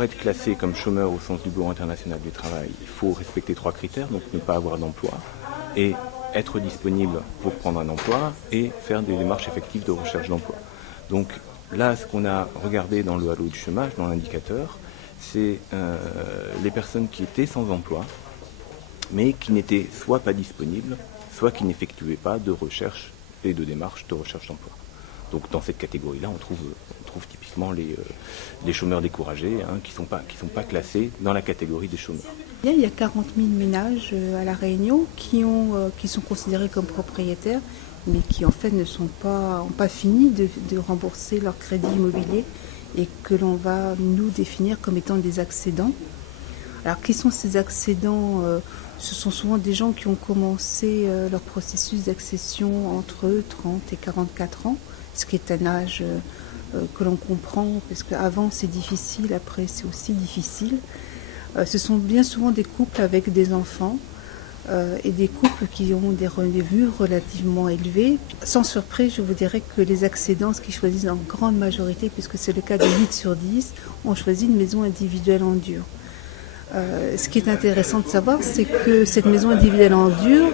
pour être classé comme chômeur au sens du Bureau international du travail, il faut respecter 3 critères, donc ne pas avoir d'emploi et être disponible pour prendre un emploi et faire des démarches effectives de recherche d'emploi. Donc là, ce qu'on a regardé dans le halo du chômage, dans l'indicateur, c'est les personnes qui étaient sans emploi, mais qui n'étaient soit pas disponibles, soit qui n'effectuaient pas de recherche et de démarche de recherche d'emploi. Donc dans cette catégorie-là, on trouve typiquement les chômeurs découragés qui sont pas classés dans la catégorie des chômeurs. Il y a 40 000 ménages à La Réunion qui sont considérés comme propriétaires, mais qui en fait n'ont pas fini de rembourser leur crédit immobilier et que l'on va nous définir comme étant des accédants. Alors qui sont ces accédants? Ce sont souvent des gens qui ont commencé leur processus d'accession entre 30 et 44 ans, ce qui est un âge que l'on comprend, parce qu'avant c'est difficile, après c'est aussi difficile. Ce sont bien souvent des couples avec des enfants et des couples qui ont des revenus relativement élevés. Sans surprise, je vous dirais que les accédants, ce qu'ils choisissent en grande majorité, puisque c'est le cas de 8 sur 10, ont choisi une maison individuelle en dur. Ce qui est intéressant de savoir, c'est que cette maison individuelle en dur,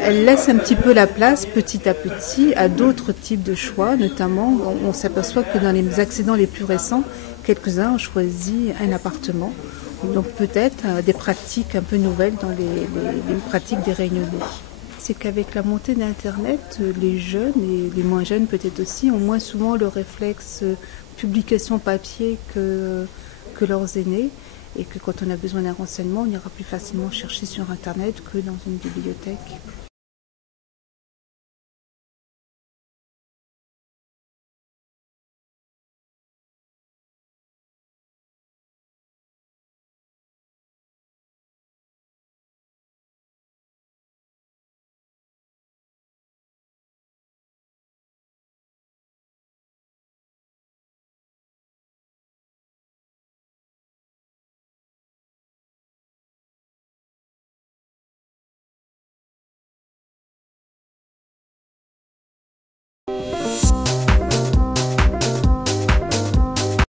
elle laisse un petit peu la place, petit à petit, à d'autres types de choix. Notamment, on s'aperçoit que dans les accédants les plus récents, quelques-uns ont choisi un appartement. Donc peut-être des pratiques un peu nouvelles dans les pratiques des Réunionnais. C'est qu'avec la montée d'Internet, les jeunes et les moins jeunes peut-être aussi ont moins souvent le réflexe publication papier que leurs aînés. Et que quand on a besoin d'un renseignement, on ira plus facilement chercher sur Internet que dans une bibliothèque.